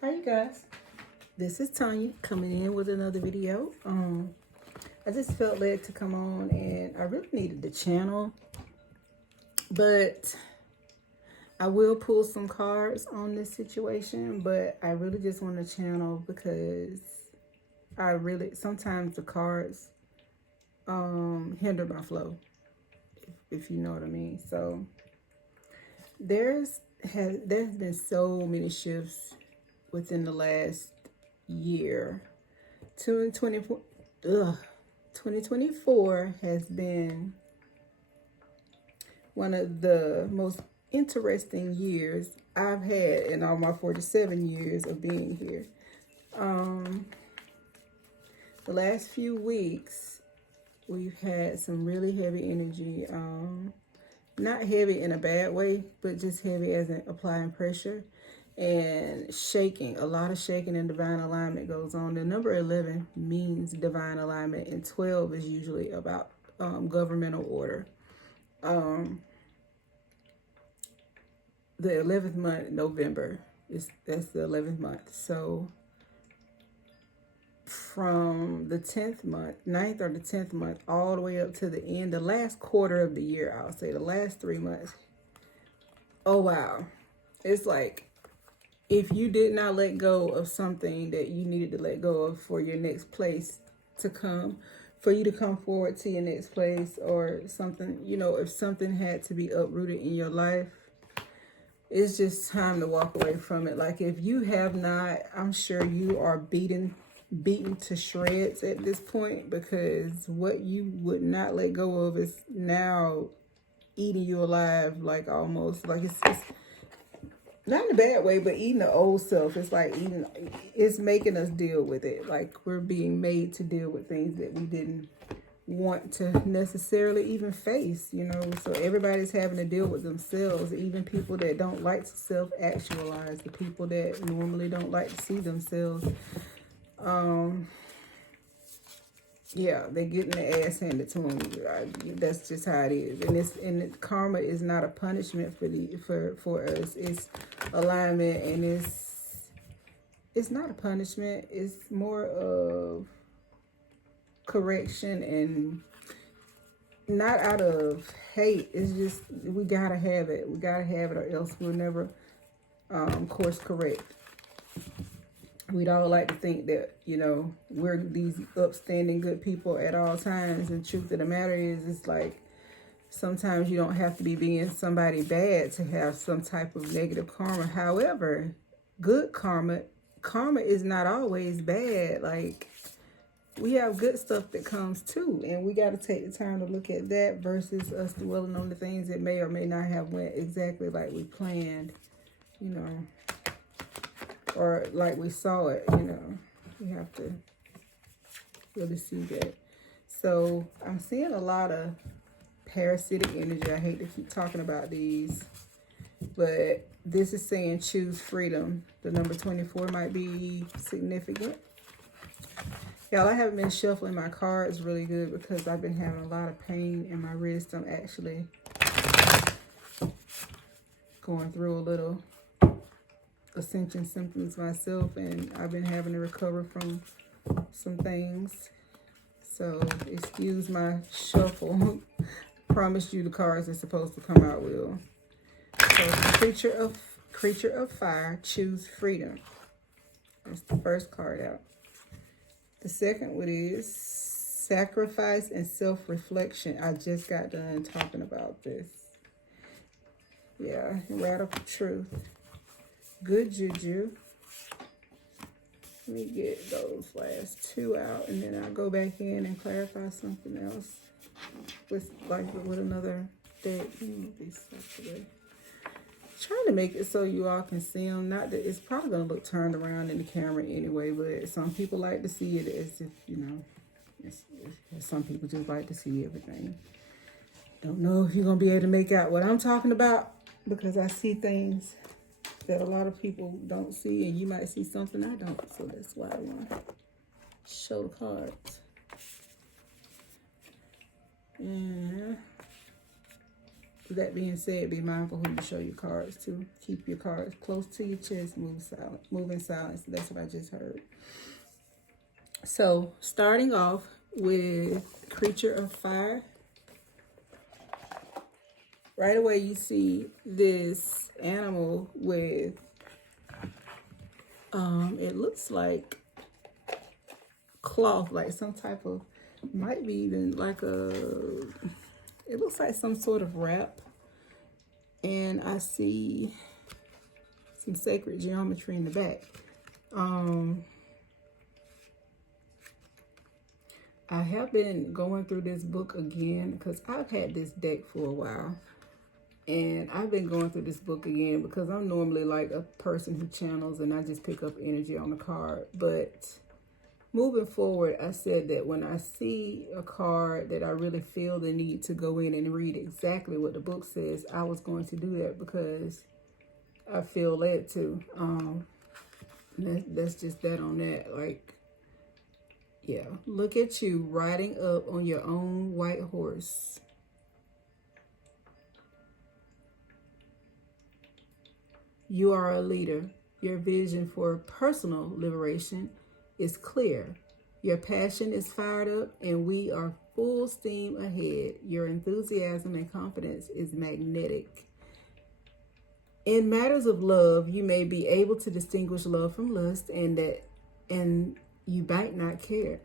Hi you guys, this is Tanya coming in with another video. I just felt led to come on, and I really needed the channel, but I will pull some cards on this situation, but I really just want to channel because I really sometimes the cards hinder my flow, if you know what I mean. So there's been so many shifts within the last year. 2024, 2024 has been one of the most interesting years I've had in all my 47 years of being here. The last few weeks, we've had some really heavy energy. Not heavy in a bad way, but just heavy as in applying pressure and shaking. A lot of shaking and divine alignment goes on. The number 11 means divine alignment, and 12 is usually about governmental order. The 11th month, November, that's the 11th month. So from the 10th month, 9th or the 10th month, all the way up to the end, the last quarter of the year, I'll say the last 3 months. Oh, wow. It's like if you did not let go of something that you needed to let go of for your next place to come, for you to come forward to your next place, or something, if something had to be uprooted in your life, it's just time to walk away from it. Like if you have not, I'm sure you are beaten to shreds at this point, because what you would not let go of is now eating you alive, like almost like it's not in a bad way, but eating the old self. It's like it's making us deal with it. Like we're being made to deal with things that we didn't want to necessarily even face, So everybody's having to deal with themselves, even people that don't like to self-actualize, the people that normally don't like to see themselves. Yeah, they're getting their ass handed to them. That's just how it is, and karma is not a punishment for us. It's alignment, and it's not a punishment. It's more of correction, and not out of hate. It's just we gotta have it. We gotta have it, or else we'll never course correct. We'd all like to think that, we're these upstanding good people at all times. And the truth of the matter is, it's like sometimes you don't have to be being somebody bad to have some type of negative karma. However, good karma is not always bad. Like we have good stuff that comes too, and we got to take the time to look at that versus us dwelling on the things that may or may not have went exactly like we planned, or like we saw it. We have to really see that. So I'm seeing a lot of parasitic energy. I hate to keep talking about these, but this is saying choose freedom. The number 24 might be significant. Y'all, I haven't been shuffling my cards really good because I've been having a lot of pain in my wrist. I'm actually going through a little ascension symptoms myself, and I've been having to recover from some things. So excuse my shuffle. Promise you the cards are supposed to come out will. So creature of fire, choose freedom. That's the first card out. The second one is sacrifice and self-reflection. I just got done talking about this. Yeah, radical truth. Good juju. Let me get those last two out, and then I'll go back in and clarify something else with another deck. Trying to make it so you all can see them. Not that it's probably gonna look turned around in the camera anyway, but some people like to see it as if some people just like to see everything. Don't know if you're gonna be able to make out what I'm talking about, because I see things that a lot of people don't see, and you might see something I don't. So that's why I want to show the cards. And That being said, be mindful who you show your cards to. Keep your cards close to your chest. Move in silence. That's what I just heard. So, starting off with Creature of Fire. Right away, you see this animal with, it looks like cloth, like some type of, might be even like it looks like some sort of wrap. And I see some sacred geometry in the back. I have been going through this book again because I've had this deck for a while. And I've been going through this book again because I'm normally like a person who channels and I just pick up energy on the card. But moving forward, I said that when I see a card that I really feel the need to go in and read exactly what the book says, I was going to do that because I feel led to. That's just that on that. Like, yeah, look at you riding up on your own white horse. You are a leader. Your vision for personal liberation is clear. Your passion is fired up, and we are full steam ahead. Your enthusiasm and confidence is magnetic. In matters of love, you may be able to distinguish love from lust, and you might not care.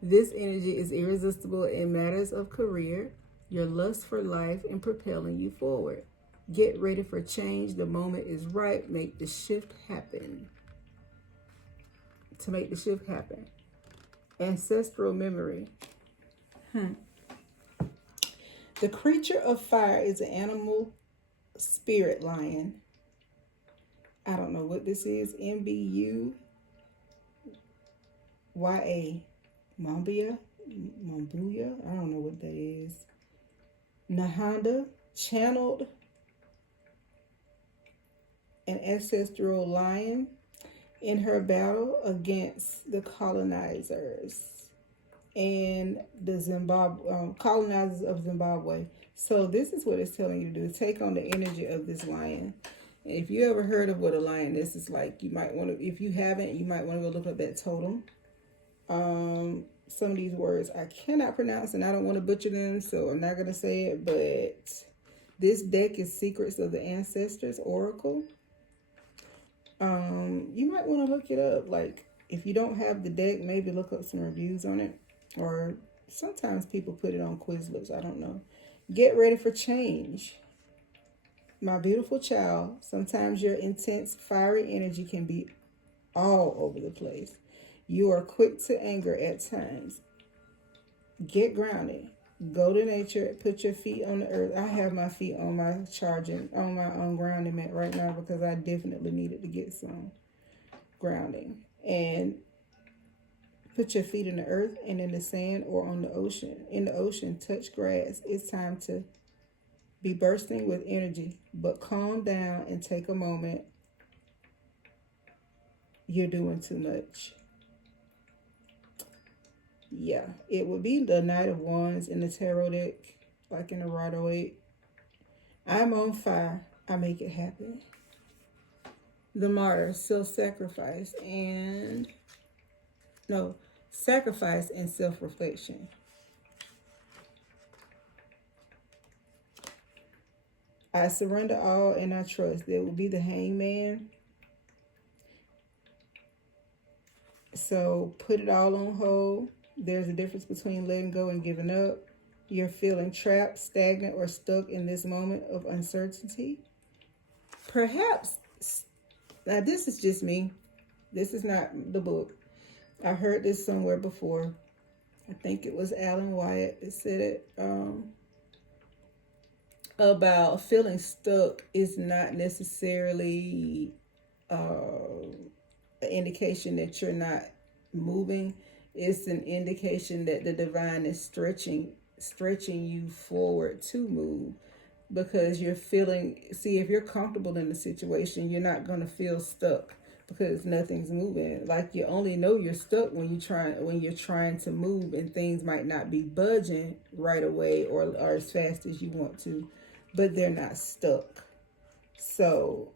This energy is irresistible in matters of career, your lust for life, and propelling you forward. Get ready for change. The moment is right. Make the shift happen. To make the shift happen. Ancestral memory. The Creature of Fire is an animal spirit lion. I don't know what this is. MBUYA. Mambuya. I don't know what that is. Nahanda. Channeled. An ancestral lion in her battle against the colonizers and the colonizers of Zimbabwe. So this is what it's telling you to do. Take on the energy of this lion. And if you ever heard of what a lion is like, you might want to, if you haven't, you might want to go look up that totem. Some of these words I cannot pronounce and I don't want to butcher them, so I'm not going to say it, but this deck is Secrets of the Ancestors Oracle. You might want to look it up. Like, if you don't have the deck, maybe look up some reviews on it. Or sometimes people put it on Quizlets. I don't know. Get ready for change. My beautiful child, sometimes your intense, fiery energy can be all over the place. You are quick to anger at times. Get grounded. Go to nature. Put your feet on the earth. I have my feet on my grounding mat right now because I definitely needed to get some grounding. And put your feet in the earth and in the sand or on the ocean. In the ocean, touch grass. It's time to be bursting with energy, but calm down and take a moment. You're doing too much. Yeah, it would be the Knight of Wands in the tarot deck, like in the Rider-Waite. I'm on fire. I make it happen. The Martyr, sacrifice and self-reflection. I surrender all and I trust. There will be the Hangman. So put it all on hold. There's a difference between letting go and giving up. You're feeling trapped, stagnant, or stuck in this moment of uncertainty. Perhaps, now this is just me. This is not the book. I heard this somewhere before. I think it was Alan Wyatt that said it. About feeling stuck is not necessarily an indication that you're not moving. It's an indication that the divine is stretching you forward to move, because you're feeling, see, if you're comfortable in the situation, you're not going to feel stuck because nothing's moving. Like, you only know you're stuck when you're trying to move and things might not be budging right away or as fast as you want to. but they're not stuck. So,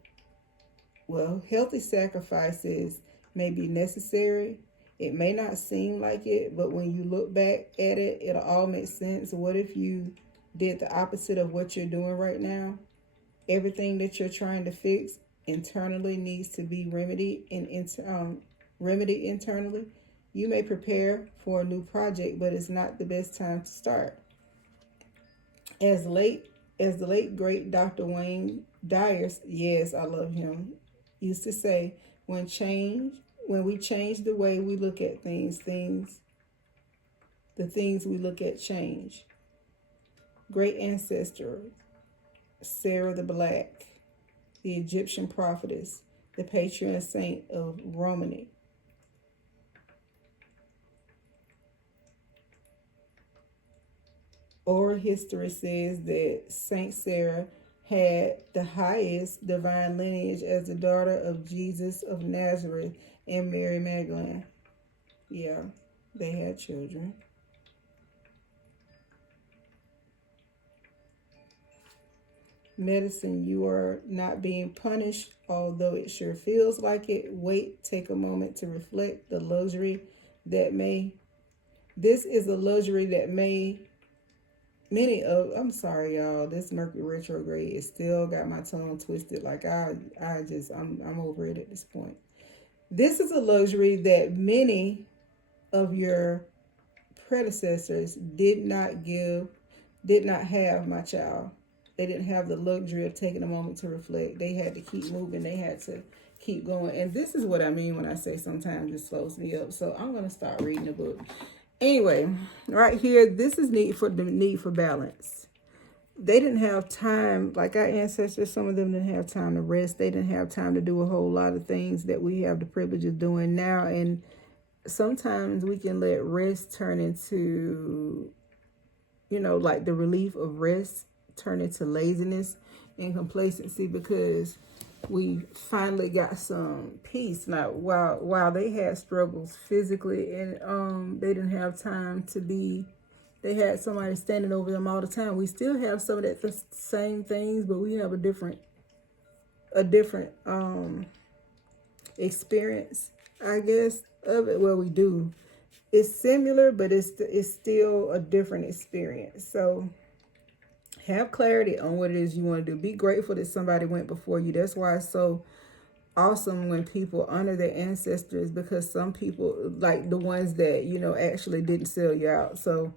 well, healthy sacrifices may be necessary. It may not seem like it, but when you look back at it, it'll all make sense. What if you did the opposite of what you're doing right now? Everything that you're trying to fix internally needs to be remedied remedied internally. You may prepare for a new project, but it's not the best time to start. As the late great Dr. Wayne Dyer, yes, I love him, used to say, when we change the way we look at the things we look at change. Great ancestor Sarah the Black, the Egyptian prophetess, the patron saint of Romany. Oral history says that Saint Sarah had the highest divine lineage as the daughter of Jesus of Nazareth and Mary Magdalene. Yeah, they had children. Medicine, you are not being punished, although it sure feels like it. Wait, take a moment to reflect. This is a luxury that I'm sorry, y'all, this Mercury retrograde is still got my tongue twisted. Like I'm over it at this point. This is a luxury that many of your predecessors did not have, my child. They didn't have the luxury of taking a moment to reflect. They had to keep moving. They had to keep going. And this is what I mean when I say sometimes it slows me up. So I'm going to start reading the book. Anyway, right here, this is the need for balance. They didn't have time, like our ancestors, some of them didn't have time to rest. They didn't have time to do a whole lot of things that we have the privilege of doing now. And sometimes we can let rest turn into, like the relief of rest turn into laziness and complacency because we finally got some peace. Now, while they had struggles physically and they didn't have time they had somebody standing over them all the time. We still have some of the same things, but we have a different experience, I guess, of it. Well, we do. It's similar, but it's still a different experience. So have clarity on what it is you want to do. Be grateful that somebody went before you. That's why it's so awesome when people honor their ancestors, because some people, like the ones that, actually didn't sell you out. So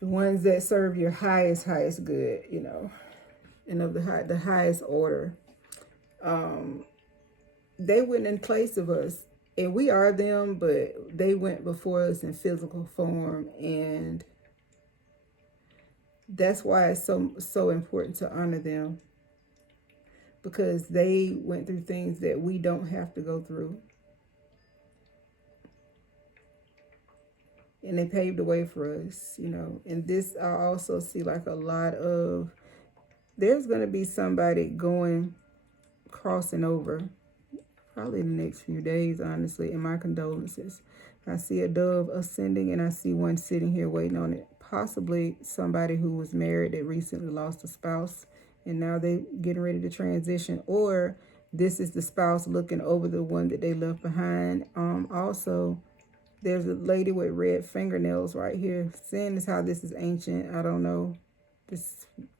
the ones that serve your highest good, and of the highest order, they went in place of us. And we are them, but they went before us in physical form, and that's why it's so important to honor them, because they went through things that we don't have to go through. And they paved the way for us, And this, I also see like there's going to be somebody crossing over, probably in the next few days, honestly, and my condolences. I see a dove ascending, and I see one sitting here waiting on it. Possibly somebody who was married that recently lost a spouse, and now they getting ready to transition, or this is the spouse looking over the one that they left behind. Also, there's a lady with red fingernails right here. Seeing as how this is ancient, I don't know.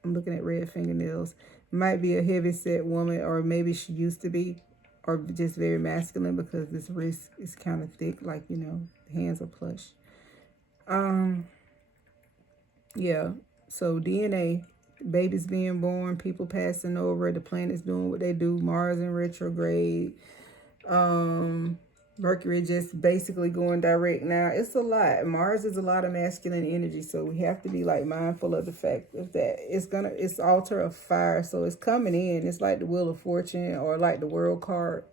I'm looking at red fingernails. Might be a heavy set woman, or maybe she used to be, or just very masculine, because this wrist is kind of thick, like, the hands are plush. Yeah, so DNA, babies being born, people passing over, the planets doing what they do, Mars in retrograde, Mercury just basically going direct now. It's a lot. Mars is a lot of masculine energy, so we have to be like mindful of the fact of that. It's altar of fire, so it's coming in. It's like the Wheel of Fortune or like the World card.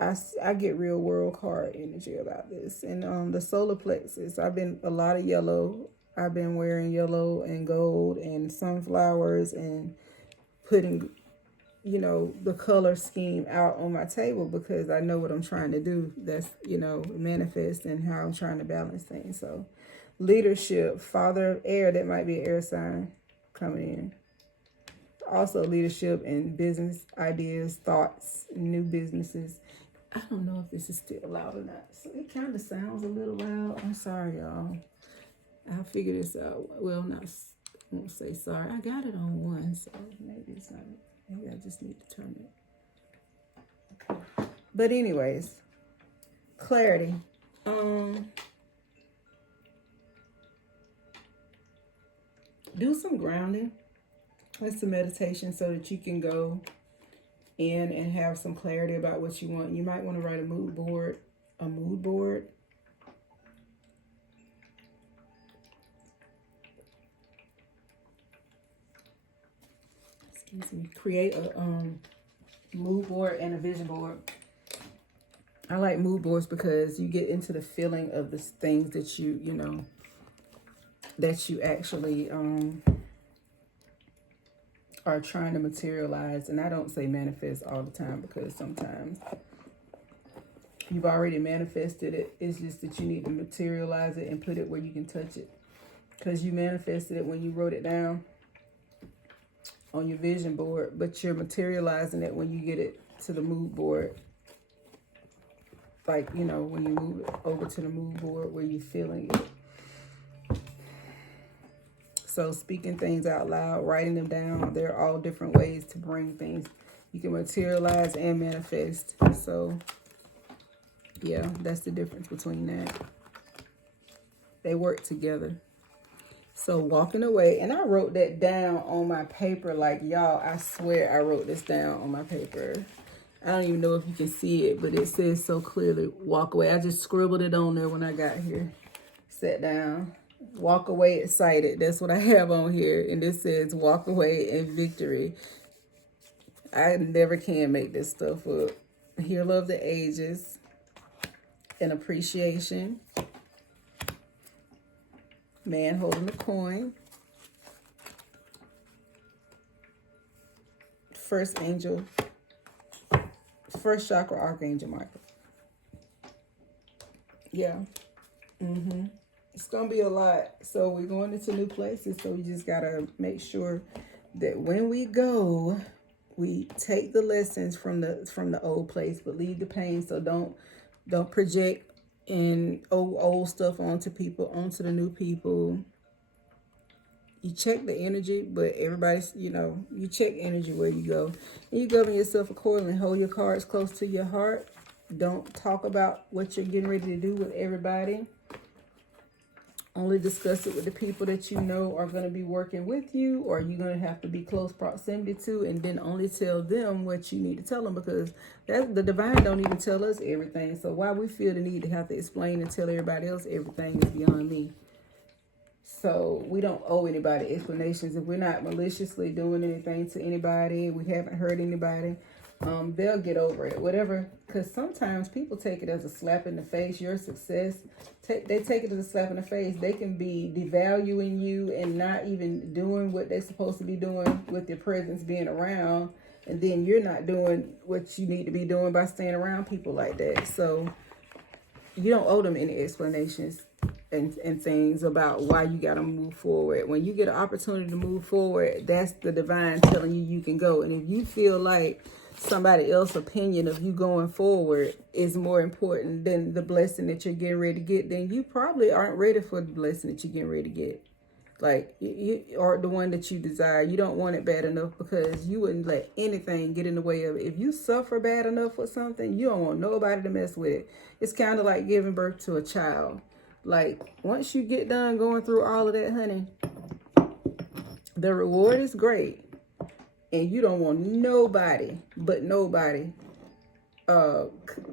I get real World card energy about this. And the solar plexus, I've been a lot of yellow. I've been wearing yellow and gold and sunflowers and putting, the color scheme out on my table, because I know what I'm trying to do. That's, manifest and how I'm trying to balance things. So leadership, father of air, that might be an air sign coming in. Also leadership and business ideas, thoughts, new businesses. I don't know if this is still loud or not. So it kind of sounds a little loud. I'm sorry, y'all. I'll figure this out. Well, not, I won't say sorry. I got it on one, so maybe it's not. Maybe I just need to turn it. Okay. But anyways, clarity. Do some grounding. It's some meditation so that you can go in and have some clarity about what you want. You might want to write a mood board. Excuse me. Create a mood board and a vision board. I like mood boards because you get into the feeling of the things that you actually are trying to materialize. And I don't say manifest all the time because sometimes you've already manifested it. It's just that you need to materialize it and put it where you can touch it. Because you manifested it when you wrote it down on your vision board, but you're materializing it when you get it to the mood board. Like, when you move it over to the mood board where you're feeling it. So speaking things out loud, writing them down, they're all different ways to bring things. You can materialize and manifest. So, yeah, that's the difference between that. They work together. So walking away, and I wrote that down on my paper. Like, y'all, I swear I wrote this down on my paper. I don't even know if you can see it, but it says so clearly, walk away. I just scribbled it on there when I got here. Sat down. Walk away excited. That's what I have on here. And this says walk away in victory. I never can make this stuff up. Heal of the ages. And appreciation. Man holding the coin. First angel. First chakra, Archangel Michael. Yeah. It's going to be a lot. So we're going into new places. So we just got to make sure that when we go, we take the lessons from the old place, but leave the pain. So don't project and old stuff onto the new people. You check the energy, but everybody's, you check energy where you go. And you govern yourself accordingly. Hold your cards close to your heart. Don't talk about what you're getting ready to do with everybody. Only discuss it with the people that you know are going to be working with you, or you're going to have to be close proximity to, and then only tell them what you need to tell them, because the divine don't even tell us everything. So why we feel the need to have to explain and tell everybody else everything is beyond me. So we don't owe anybody explanations. If we're not maliciously doing anything to anybody, we haven't hurt anybody, they'll get over it. Whatever, because sometimes people take it as a slap in the face. Your success, they take it as a slap in the face. They can be devaluing you and not even doing what they're supposed to be doing with your presence being around. And then you're not doing what you need to be doing by staying around people like that. So you don't owe them any explanations and things about why you got to move forward. When you get an opportunity to move forward, that's the divine telling you can go. And if you feel like somebody else's opinion of you going forward is more important than the blessing that you're getting ready to get, then you probably aren't ready for the blessing that you're getting ready to get. Like, you are the one that you desire. You don't want it bad enough, because you wouldn't let anything get in the way of it. If you suffer bad enough for something, you don't want nobody to mess with it. It's kind of like giving birth to a child. Like, once you get done going through all of that, honey, the reward is great. And you don't want nobody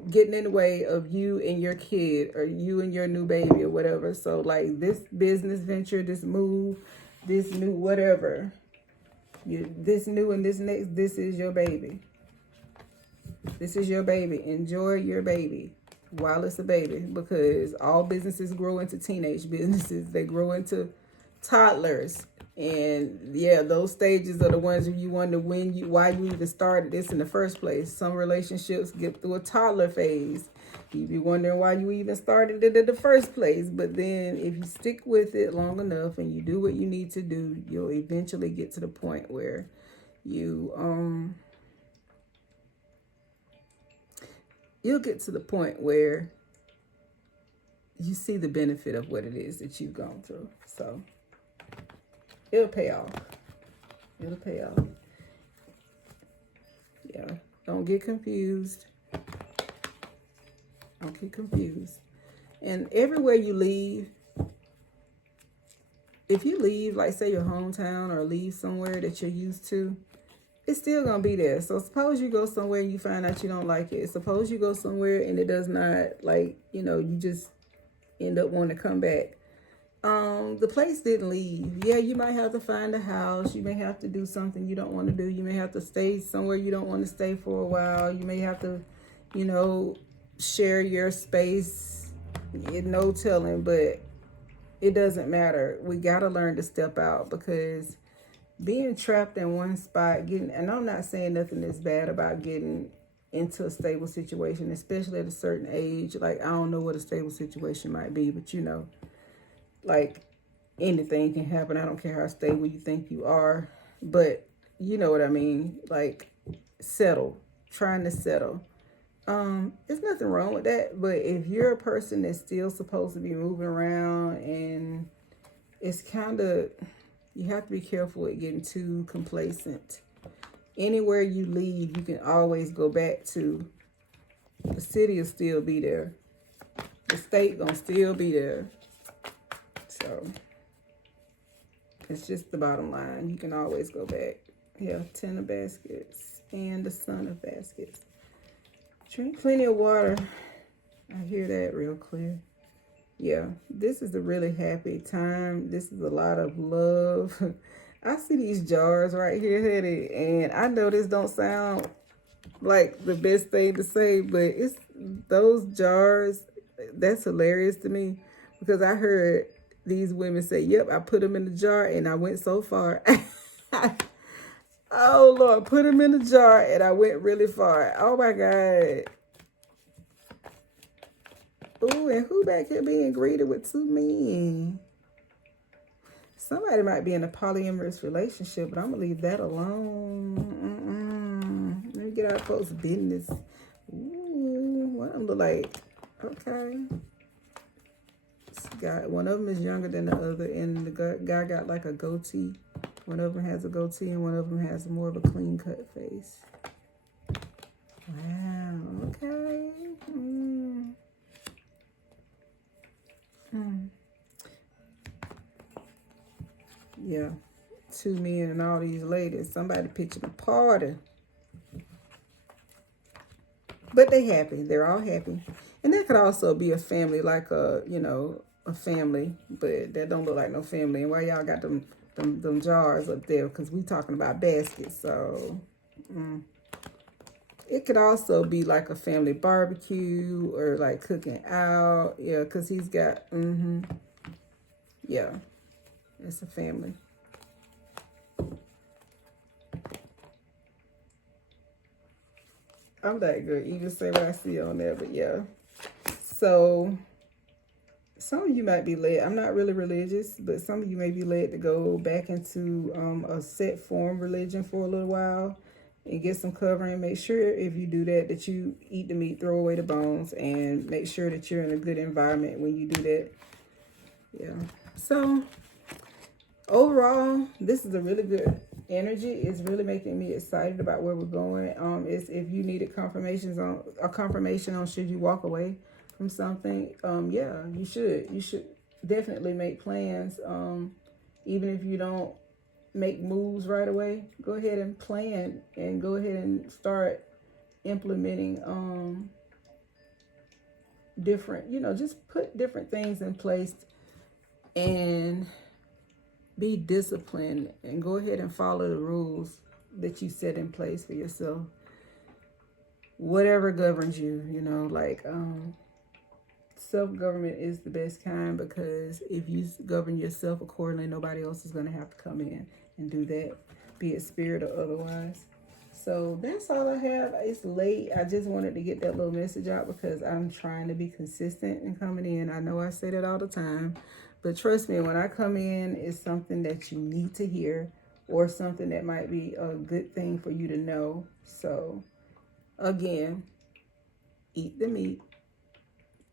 getting in the way of you and your kid, or you and your new baby, or whatever. So like this business venture, this move, this new whatever, this new and this next, this is your baby. This is your baby. Enjoy your baby while it's a baby, because all businesses grow into teenage businesses. They grow into toddlers. And yeah, those stages are the ones you wonder why you even started this in the first place. Some relationships get through a toddler phase. You be wondering why you even started it in the first place. But then if you stick with it long enough and you do what you need to do, you'll eventually get to the point where you'll get to the point where you see the benefit of what it is that you've gone through. So it'll pay off. It'll pay off. Yeah. Don't get confused. Don't get confused. And everywhere you leave, if you leave, like say your hometown or leave somewhere that you're used to, it's still going to be there. So suppose you go somewhere and you find out you don't like it. Suppose you go somewhere and it does not, like, you know, you just end up wanting to come back. The place didn't leave. Yeah, you might have to find a house. You may have to do something you don't want to do. You may have to stay somewhere you don't want to stay for a while. You may have to, you know, share your space. No telling, but it doesn't matter. We got to learn to step out, because being trapped in one spot, and I'm not saying nothing is bad about getting into a stable situation, especially at a certain age. Like, I don't know what a stable situation might be, but you know, like anything can happen. I don't care how stable you think you are, but you know what I mean? Like trying to settle. There's nothing wrong with that, but if you're a person that's still supposed to be moving around, and it's kind of, you have to be careful with getting too complacent. Anywhere you leave, you can always go back to. The city will still be there. The state gonna still be there. So it's just the bottom line. You can always go back. Yeah, 10 of baskets and the son of baskets. Drink plenty of water. I hear that real clear. Yeah, this is a really happy time. This is a lot of love. I see these jars right here, honey, and I know this don't sound like the best thing to say, but it's those jars. That's hilarious to me, because I heard these women say, yep, I put them in the jar and I went so far. Oh, Lord, put them in the jar and I went really far. Oh, my God. Ooh, and who back here being greeted with 2 men? Somebody might be in a polyamorous relationship, but I'm going to leave that alone. Let me get out close business. Ooh, what them look like? Okay. One of them is younger than the other, and the guy got like a goatee. One of them has a goatee, and one of them has more of a clean cut face. Wow. Okay. Yeah. 2 men and all these ladies. Somebody pitching a party. But they happy. They're all happy. And that could also be a family, like a, you know, a family, but that don't look like no family. And why y'all got them jars up there? Because we talking about baskets. So it could also be like a family barbecue, or like cooking out. Yeah, because he's got, yeah, it's a family. I'm that good. You just say what I see on there, but yeah. So some of you might be led. I'm not really religious, but some of you may be led to go back into a set form religion for a little while and get some covering. Make sure if you do that, that you eat the meat, throw away the bones, and make sure that you're in a good environment when you do that. Yeah. So overall, this is a really good energy. It's really making me excited about where we're going. It's, if you needed confirmation on should you walk away from something, yeah, you should definitely make plans. Even if you don't make moves right away, go ahead and plan, and go ahead and start implementing different, you know, just put different things in place and be disciplined, and go ahead and follow the rules that you set in place for yourself. Whatever governs you, you know, like self-government is the best kind, because if you govern yourself accordingly, nobody else is going to have to come in and do that, be it spirit or otherwise. So that's all I have. It's late. I just wanted to get that little message out, because I'm trying to be consistent in coming in. I know I say that all the time, but trust me, when I come in, it's something that you need to hear, or something that might be a good thing for you to know. So again, eat the meat,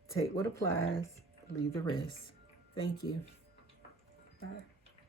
take what applies, leave the rest. Thank you. Bye.